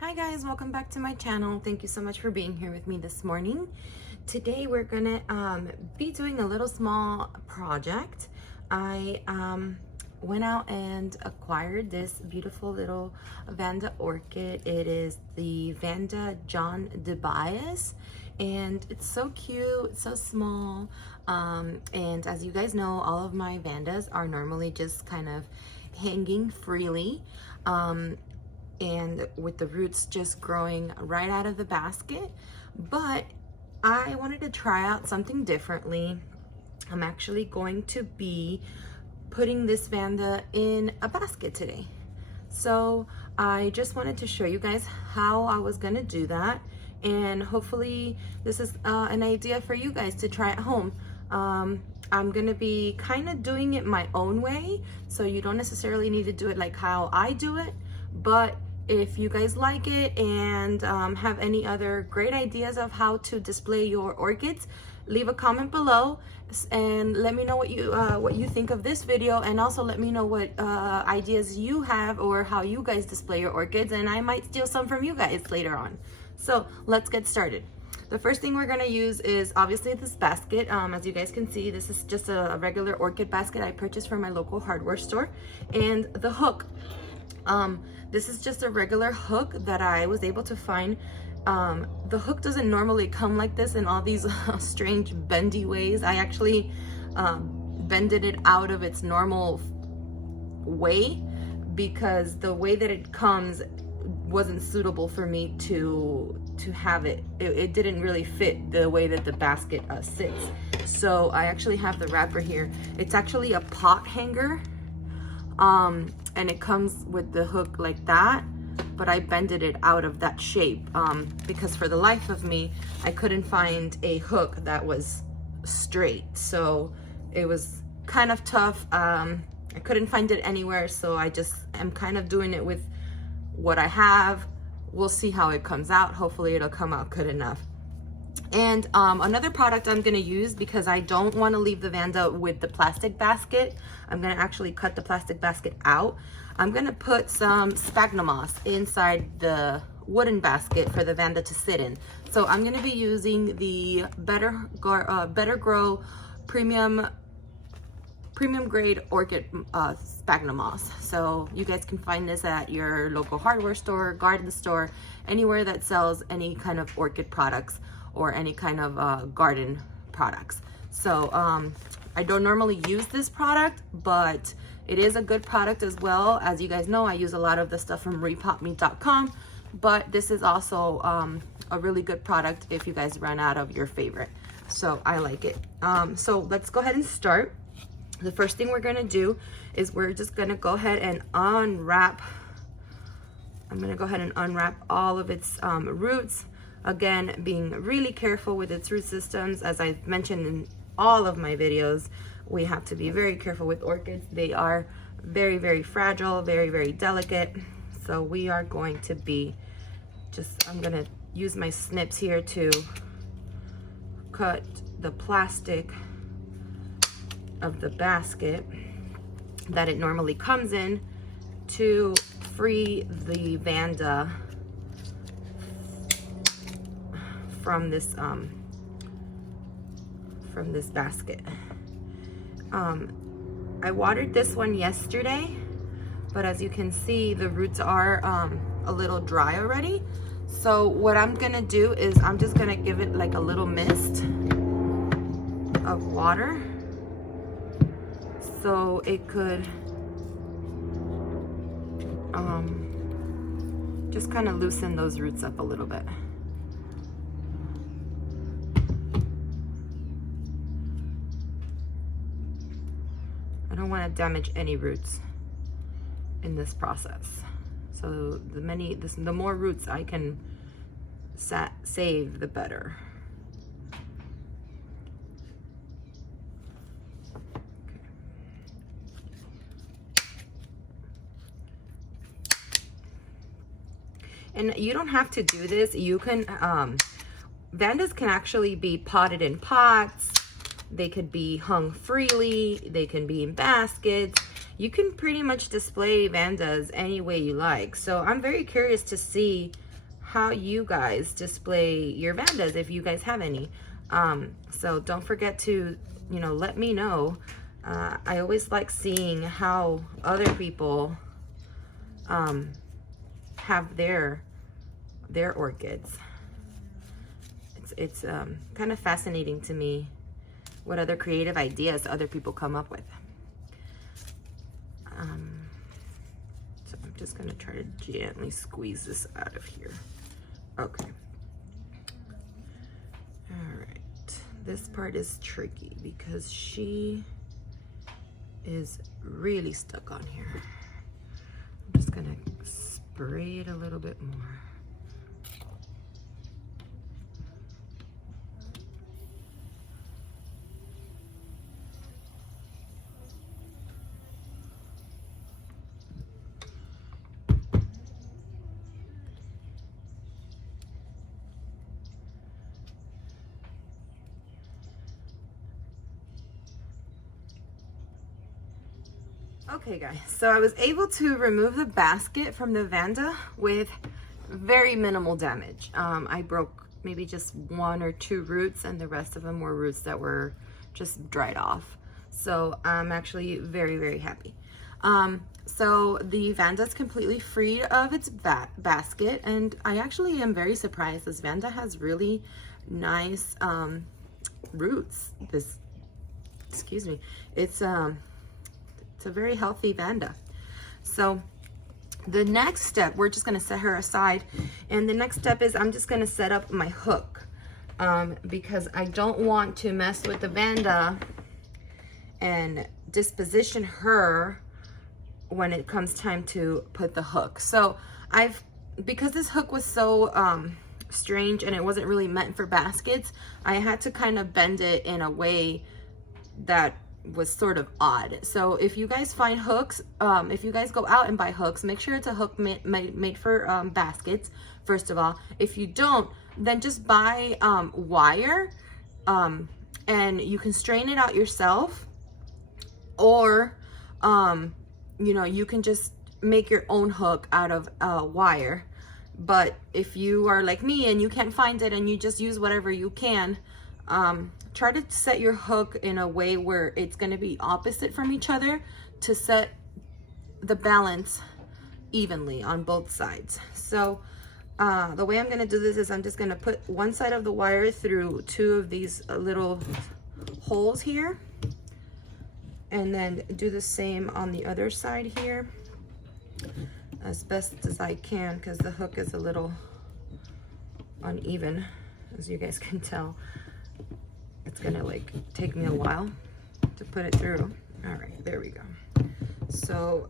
Hi guys, welcome back to my channel. Thank you so much for being here with me this morning. Today we're gonna be doing a little small project. I went out and acquired this beautiful little Vanda Orchid. It is the Vanda John DeBias, and it's so cute, so small. And as you guys know, all of my Vandas are normally just kind of hanging freely. And with the roots just growing right out of the basket. But I wanted to try out something differently. I'm actually going to be putting this Vanda in a basket today. So I just wanted to show you guys how I was gonna do that, and hopefully this is an idea for you guys to try at home. I'm gonna be kind of doing it my own way, so you don't necessarily need to do it like how I do it, but if you guys like it and have any other great ideas of how to display your orchids, leave a comment below and let me know what you think of this video, and also let me know what ideas you have or how you guys display your orchids, and I might steal some from you guys later on. So let's get started. The first thing we're gonna use is obviously this basket. As you guys can see, this is just a regular orchid basket I purchased from my local hardware store. And the hook. This is just a regular hook that I was able to find. The hook doesn't normally come like this in all these strange bendy ways. I actually bended it out of its normal way because the way that it comes wasn't suitable for me to have it. It didn't really fit the way that the basket sits. So I actually have the wrapper here. It's actually a pot hanger. And it comes with the hook like that, but I bended it out of that shape because for the life of me, I couldn't find a hook that was straight. So it was kind of tough. I couldn't find it anywhere, so I just am kind of doing it with what I have. We'll see how it comes out. Hopefully it'll come out good enough. And another product I'm gonna use, because I don't wanna leave the Vanda with the plastic basket, I'm gonna actually cut the plastic basket out. I'm gonna put some sphagnum moss inside the wooden basket for the Vanda to sit in. So I'm gonna be using the Better Grow premium grade orchid sphagnum moss. So you guys can find this at your local hardware store, garden store, anywhere that sells any kind of orchid products or any kind of garden products. So I don't normally use this product, but it is a good product as well. As you guys know, I use a lot of the stuff from repotme.com, but this is also a really good product if you guys run out of your favorite. So I like it. So let's go ahead and start. The first thing we're gonna do is we're just gonna go ahead and unwrap. I'm gonna go ahead and unwrap all of its roots. Again, being really careful with its root systems. As I've mentioned in all of my videos, we have to be very careful with orchids. They are very, very fragile, very, very delicate. So we are going to be I'm gonna use my snips here to cut the plastic of the basket that it normally comes in to free the Vanda from this basket. I watered this one yesterday, but as you can see, the roots are a little dry already. So what I'm gonna do is I'm just gonna give it like a little mist of water so it could just kind of loosen those roots up a little bit. I don't want to damage any roots in this process. So the more roots I can save, the better. And you don't have to do this. You can, Vandas can actually be potted in pots. They could be hung freely. They can be in baskets. You can pretty much display Vandas any way you like. So I'm very curious to see how you guys display your Vandas, if you guys have any. So don't forget to, you know, let me know. I always like seeing how other people have their orchids. It's kind of fascinating to me what other creative ideas other people come up with. So I'm just gonna try to gently squeeze this out of here. Okay. All right. This part is tricky because she is really stuck on here. I'm just gonna spray it a little bit more. Okay guys, so I was able to remove the basket from the Vanda with very minimal damage. I broke maybe just 1 or 2 roots, and the rest of them were roots that were just dried off. So I'm actually very, very happy. So the Vanda is completely freed of its basket, and I actually am very surprised. This Vanda has really nice roots. Excuse me, it's a very healthy Vanda. So the next step, we're just going to set her aside, and the next step is I'm just going to set up my hook, because I don't want to mess with the Vanda and disposition her when it comes time to put the hook. So because this hook was so strange and it wasn't really meant for baskets, I had to kind of bend it in a way that was sort of odd. So if you guys find hooks, if you guys go out and buy hooks, make sure it's a hook made for baskets, first of all. If you don't, then just buy wire, and you can strain it out yourself, or you know, you can just make your own hook out of wire. But if you are like me and you can't find it and you just use whatever you can, try to set your hook in a way where it's going to be opposite from each other to set the balance evenly on both sides. So the way I'm going to do this is I'm just going to put one side of the wire through 2 of these little holes here, and then do the same on the other side here as best as I can, because the hook is a little uneven, as you guys can tell. It's gonna like take me a while to put it through. All right, there we go. So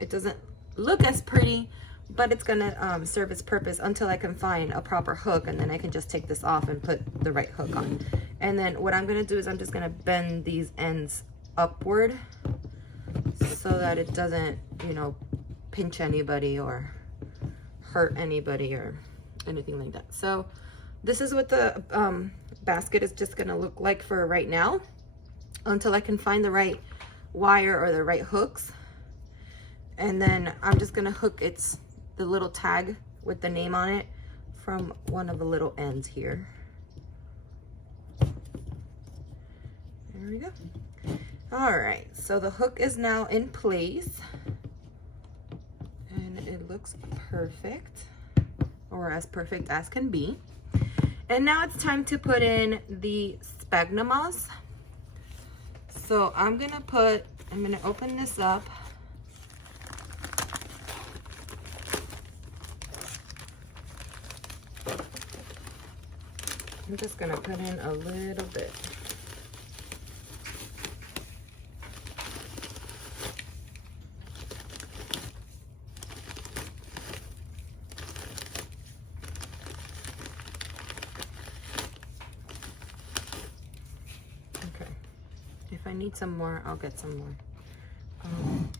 it doesn't look as pretty, but it's gonna serve its purpose until I can find a proper hook, and then I can just take this off and put the right hook on. And then what I'm gonna do is I'm just gonna bend these ends upward so that it doesn't, you know, pinch anybody or hurt anybody or anything like that. So this is what the basket is just gonna look like for right now, until I can find the right wire or the right hooks. And then I'm just gonna hook the little tag with the name on it from one of the little ends here. There we go. All right, so the hook is now in place and it looks perfect, or as perfect as can be. And now it's time to put in the sphagnum moss. So I'm gonna open this up. I'm just gonna put in a little bit. If I need some more, I'll get some more.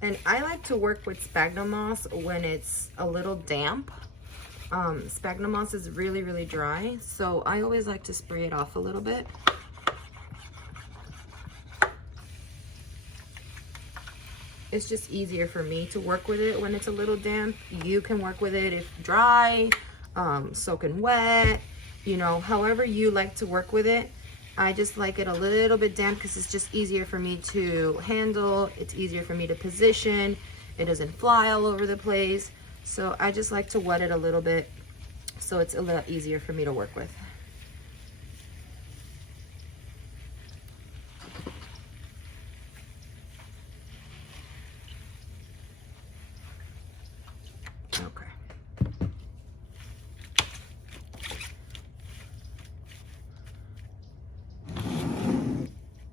And I like to work with sphagnum moss when it's a little damp. Sphagnum moss is really, really dry, so I always like to spray it off a little bit. It's just easier for me to work with it when it's a little damp. You can work with it if dry. soaking wet, you know, however you like to work with it. I just like it a little bit damp because it's just easier for me to handle. It's easier for me to position. It doesn't fly all over the place. So I just like to wet it a little bit so it's a little easier for me to work with. Okay.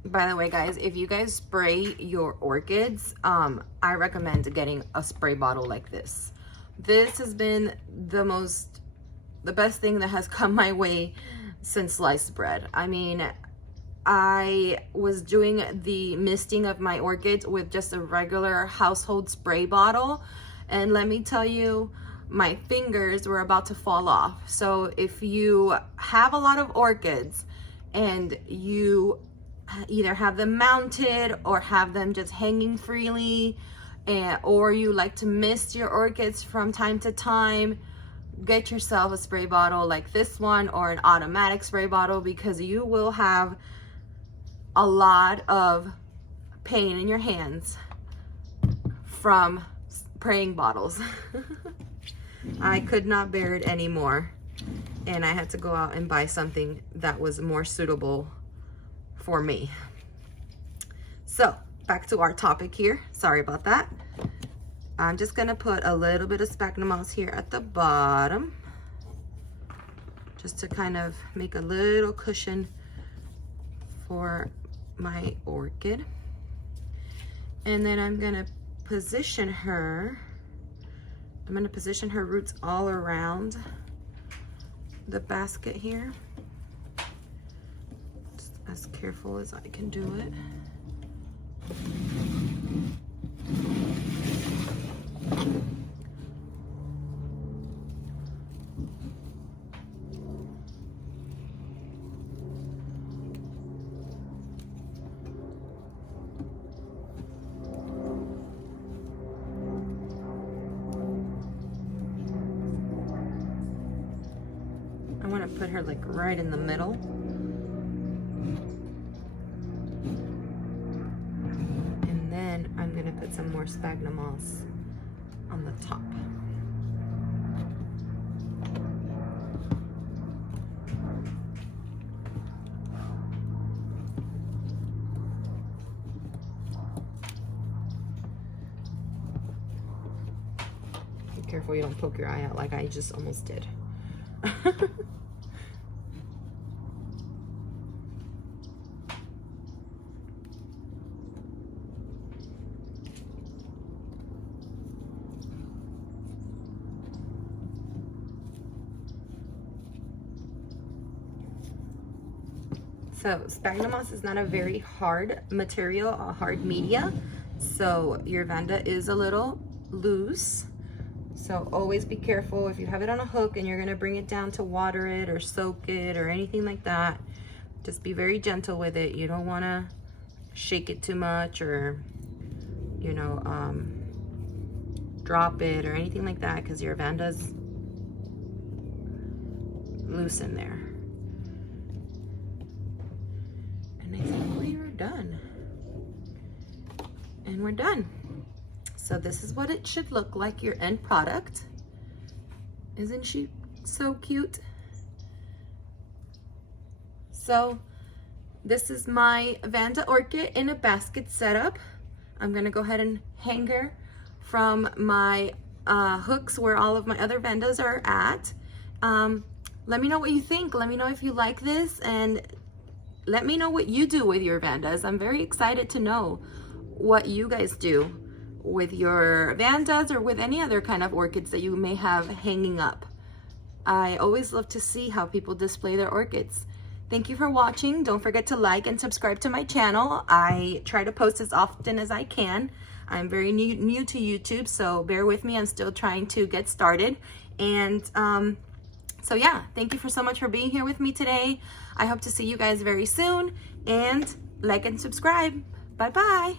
By the way, guys, if you guys spray your orchids, I recommend getting a spray bottle like this. This has been the best thing that has come my way since sliced bread. I mean, I was doing the misting of my orchids with just a regular household spray bottle, and let me tell you, my fingers were about to fall off. So if you have a lot of orchids and you either have them mounted or have them just hanging freely, or you like to mist your orchids from time to time, get yourself a spray bottle like this one or an automatic spray bottle, because you will have a lot of pain in your hands from spraying bottles. I could not bear it anymore, and I had to go out and buy something that was more suitable for me. So back to our topic here. Sorry about that. I'm just gonna put a little bit of sphagnum moss here at the bottom, just to kind of make a little cushion for my orchid. And then I'm gonna position her roots all around the basket here. Just as careful as I can do it. I want to put her like right in the middle. And then I'm going to put some more sphagnum moss on the top. Be careful you don't poke your eye out like I just almost did. So sphagnum moss is not a very hard material, a hard media. So your Vanda is a little loose. So always be careful if you have it on a hook and you're gonna bring it down to water it or soak it or anything like that. Just be very gentle with it. You don't wanna shake it too much or, you know, drop it or anything like that, because your Vanda's loose in there. And I think we are done. And we're done. So this is what it should look like, your end product. Isn't she so cute? So this is my Vanda Orchid in a basket setup. I'm gonna go ahead and hang her from my hooks where all of my other Vandas are at. Let me know what you think. Let me know if you like this, and let me know what you do with your Vandas. I'm very excited to know what you guys do with your Vandas or with any other kind of orchids that you may have hanging up. I always love to see how people display their orchids. Thank you for watching. Don't forget to like and subscribe to my channel. I try to post as often as I can. I'm very new to YouTube, so bear with me. I'm still trying to get started. And so yeah, thank you so much for being here with me today. I hope to see you guys very soon, and like and subscribe. Bye-bye.